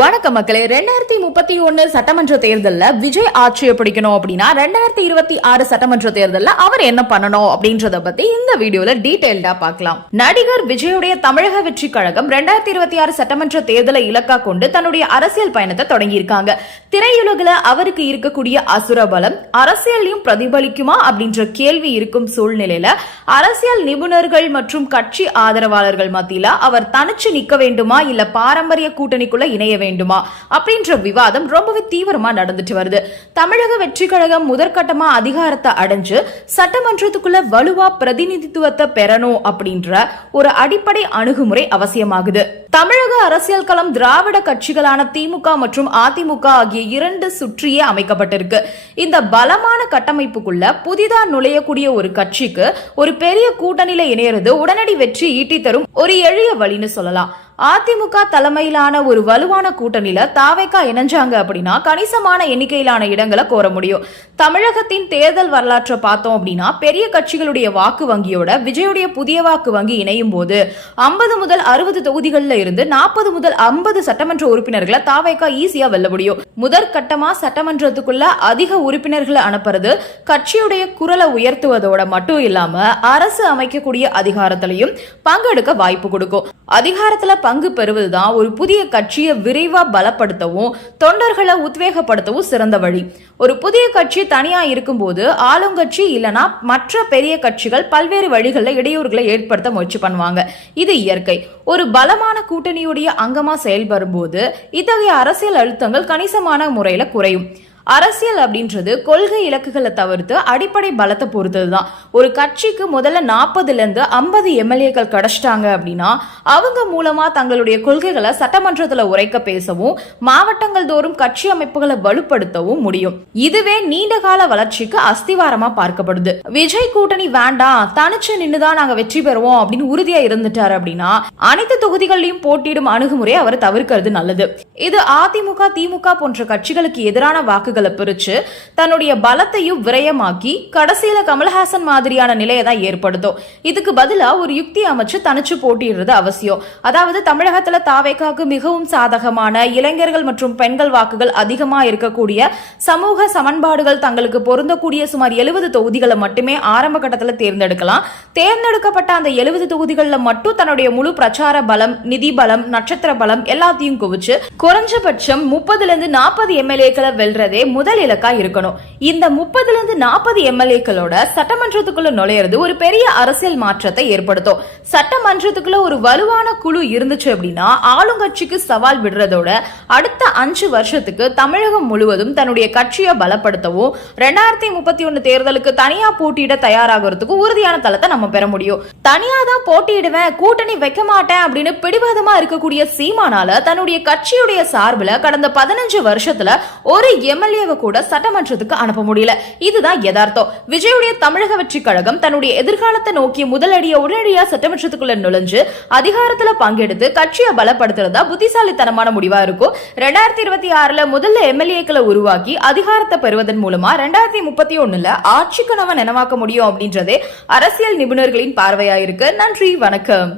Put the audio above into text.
வணக்கம் மக்களே. ரெண்டாயிரத்தி முப்பத்தி ஒன்னு சட்டமன்ற தேர்தல்ல விஜய் ஆட்சியை பிடிக்கணும் அப்படின்னா ரெண்டாயிரத்தி இருபத்தி ஆறு சட்டமன்ற தேர்தல்ல அவர் என்ன பண்ணணும் அப்படின்றத பத்தி இந்த வீடியோல டீடைல்டா பார்க்கலாம். நடிகர் விஜயுடைய தமிழக வெற்றி கழகம் ரெண்டாயிரத்தி இருபத்தி ஆறு சட்டமன்ற தேர்தலை இலக்கா கொண்டு தன்னுடைய அரசியல் பயணத்தை தொடங்கியிருக்காங்க. திரையுலகில் அவருக்கு இருக்கக்கூடிய அசுரபலம் அரசியலையும் பிரதிபலிக்குமா அப்படின்ற கேள்வி இருக்கும் சூழ்நிலையில அரசியல் நிபுணர்கள் மற்றும் கட்சி ஆதரவாளர்கள் மத்தியில அவர் தனிச்சு நிக்க வேண்டுமா இல்ல பாரம்பரிய கூட்டணிக்குள்ள இணைய வேண்டுமா? அப்படின்ற விவாதம் ரொம்பவே தீவிரமா நடந்துட்டு வருது. தமிழக வெற்றி கழகம் முதற்கட்டமா அதிகாரத்தை அடைஞ்சு சட்டமன்றத்துக்குள்ள வலுவா பிரதிநிதித்துவத்தை பெறணும் அப்படின்ற ஒரு அடிப்படை அணுகுமுறை அவசியமாகுது. தமிழக அரசியல் களம் திராவிட கட்சிகளான திமுக மற்றும் அதிமுக ஆகிய இரண்டு சுற்றியே அமைக்கப்பட்டிருக்கு. இந்த பலமான கட்டமைப்புக்குள்ள புதிதா நுழையக்கூடிய ஒரு கட்சிக்கு ஒரு பெரிய கூட்டணியில இணையறது உடனடி வெற்றி ஈட்டி தரும் ஒரு எளிய வழின்னு சொல்லலாம். அதிமுக தலைமையிலான ஒரு வலுவான கூட்டணியில தாவேக்கா இணைஞ்சாங்க அப்படின்னா கணிசமான எண்ணிக்கையிலான இடங்களை கோர முடியும். தமிழகத்தின் தேர்தல் வரலாற்றை பார்த்தோம் அப்படின்னா பெரிய கட்சிகளுடைய வாக்கு வங்கியோட விஜயுடைய புதிய வாக்கு வங்கி இணையும் போது ஐம்பது முதல் அறுபது தொகுதிகளில் இருந்து நாற்பது முதல் ஐம்பது சட்டமன்ற உறுப்பினர்களை தாவேக்கா ஈஸியா வெல்ல முடியும். முதற்கட்டமா சட்டமன்றத்துக்குள்ள அதிக உறுப்பினர்களை அனுப்புறது கட்சியுடைய குரலை உயர்த்துவதோட மட்டும் இல்லாம அரசு அமைக்கக்கூடிய அதிகாரத்திலையும் பங்கெடுக்க வாய்ப்பு கொடுக்கும். அதிகாரத்துல பங்கு பெறுவதுதான் ஒரு புதிய கட்சியை விரைவா பலப்படுத்தவும் தொண்டர்களை உத்வேகப்படுத்தவும் சிறந்த வழி. ஒரு புதிய கட்சி தனியா இருக்கும்போது ஆளுங்கட்சி இல்லனா மற்ற பெரிய கட்சிகள் பல்வேறு வழிகளில் இடையூறுகளை ஏற்படுத்த முயற்சி பண்ணுவாங்க. இது இயற்கை. ஒரு பலமான கூட்டணியுடைய அங்கமா செயல்படும் போது இத்தகைய அரசியல் அழுத்தங்கள் கணிசமான முறையில குறையும். அரசியல் அப்படின்றது கொள்கை இலக்குகளை தவிர்த்து அடிப்படை பலத்தை பொறுத்தது தான் ஒரு கட்சிக்கு முதல்ல நாற்பதுல இருந்து ஐம்பது எம்எல்ஏக்கள் கிடைச்சிட்டாங்க அப்படின்னா அவங்க மூலமாக தங்களுடைய கொள்கைகளை சட்டமன்றத்தில் உரைக்க பேசவும் மாவட்டங்கள் தோறும் கட்சி அமைப்புகளை வலுப்படுத்தவும் முடியும். இதுவே நீண்ட கால வளர்ச்சிக்கு அஸ்திவாரமாக பார்க்கப்படுது. விஜய் கூட்டணி வேண்டாம் தனிச்சு நின்றுதான் நாங்கள் வெற்றி பெறுவோம் அப்படின்னு உறுதியாக இருந்துட்டார் அப்படின்னா அனைத்து தொகுதிகளையும் போட்டியிடும் அணுகுமுறை அவர் தவிர்க்கிறது நல்லது. இது அதிமுக திமுக போன்ற கட்சிகளுக்கு எதிரான வாக்கு வாக்குகளை பிரிச்சு தன்னுடைய பலத்தையும் விரயமாக்கி கடைசியில கமல்ஹாசன் மாதிரியான நிலையை தான் ஏற்படுத்தும். இதுக்கு பதிலா ஒரு யுக்தி அமைச்சு தனிச்சு போட்டிடுறது அவசியம். அதாவது தமிழகத்துல தாவேக்காக்கு மிகவும் சாதகமான இளைஞர்கள் மற்றும் பெண்கள் வாக்குகள் அதிகமா இருக்கக்கூடிய சமூக சமன்பாடுகள் தங்களுக்கு பொருந்தக்கூடிய சுமார் எழுபது தொகுதிகளை மட்டுமே ஆரம்ப கட்டத்தில் தேர்ந்தெடுக்கலாம். தேர்ந்தெடுக்கப்பட்ட அந்த எழுபது தொகுதிகளில் மட்டும் தன்னுடைய முழு பிரச்சார பலம் நிதி பலம் நட்சத்திர பலம் எல்லாத்தையும் குவிச்சு குறைஞ்சபட்சம் முப்பதுல இருந்து நாற்பது எம்எல்ஏக்களை வெல்றதே முதல் இலக்கா இருக்கணும். இந்த முப்பதுல இருந்து நாற்பது எம்எல்ஏக்களோட சட்டமன்றத்துக்குள்ள நுழையிறது ஒரு பெரிய அரசியல் மாற்றத்தை ஏற்படுத்தும். சட்டமன்றத்துக்குள்ள ஒரு வலுவான குழு இருந்துச்சு அப்படின்னா ஆளுங்கட்சிக்கு சவால் விடுறதோட அடுத்த அஞ்சு வருஷத்துக்கு தமிழகம் முழுவதும் தன்னுடைய கட்சியை பலப்படுத்தவும் ரெண்டாயிரத்தி முப்பத்தி ஒன்னு தேர்தலுக்கு தனியா போட்டியிட தயாராகிறதுக்கு உறுதியான தளத்தை நம்ம பெற முடியும். தனியா தான் போட்டியிடுவேன் கூட்டணி வைக்க மாட்டேன் அப்படின்னு பிடிவாதமா இருக்கக்கூடிய சீமானால தன்னுடைய கட்சியுடைய சார்பில் கடந்த பதினஞ்சு வருஷத்துல ஒரு எம்எல்ஏவை கூட சட்டமன்றத்துக்கு அனுப்ப முடியல. இதுதான் யதார்த்தம். விஜயுடைய தமிழக வெற்றி கழகம் தன்னுடைய எதிர்காலத்தை நோக்கி முதலடிய உடனடியா சட்டமன்றத்துக்குள்ள நுழைஞ்சு அதிகாரத்துல பங்கெடுத்து கட்சியை பலப்படுத்துறதா புத்திசாலித்தனமான முடிவா இருக்கும். ரெண்டாயிரத்தி இருபத்தி ஆறுல முதல்ல எம்எல்ஏக்களை உருவாக்கி அதிகாரத்தை பெறுவதன் மூலமா ரெண்டாயிரத்தி முப்பத்தி ஒண்ணுல ஆட்சி கனவை நினைவாக்க முடியும் அப்படின்றதே அரசியல் நிபுணர்களின் பார்வையா இருக்கு நன்றி வணக்கம்.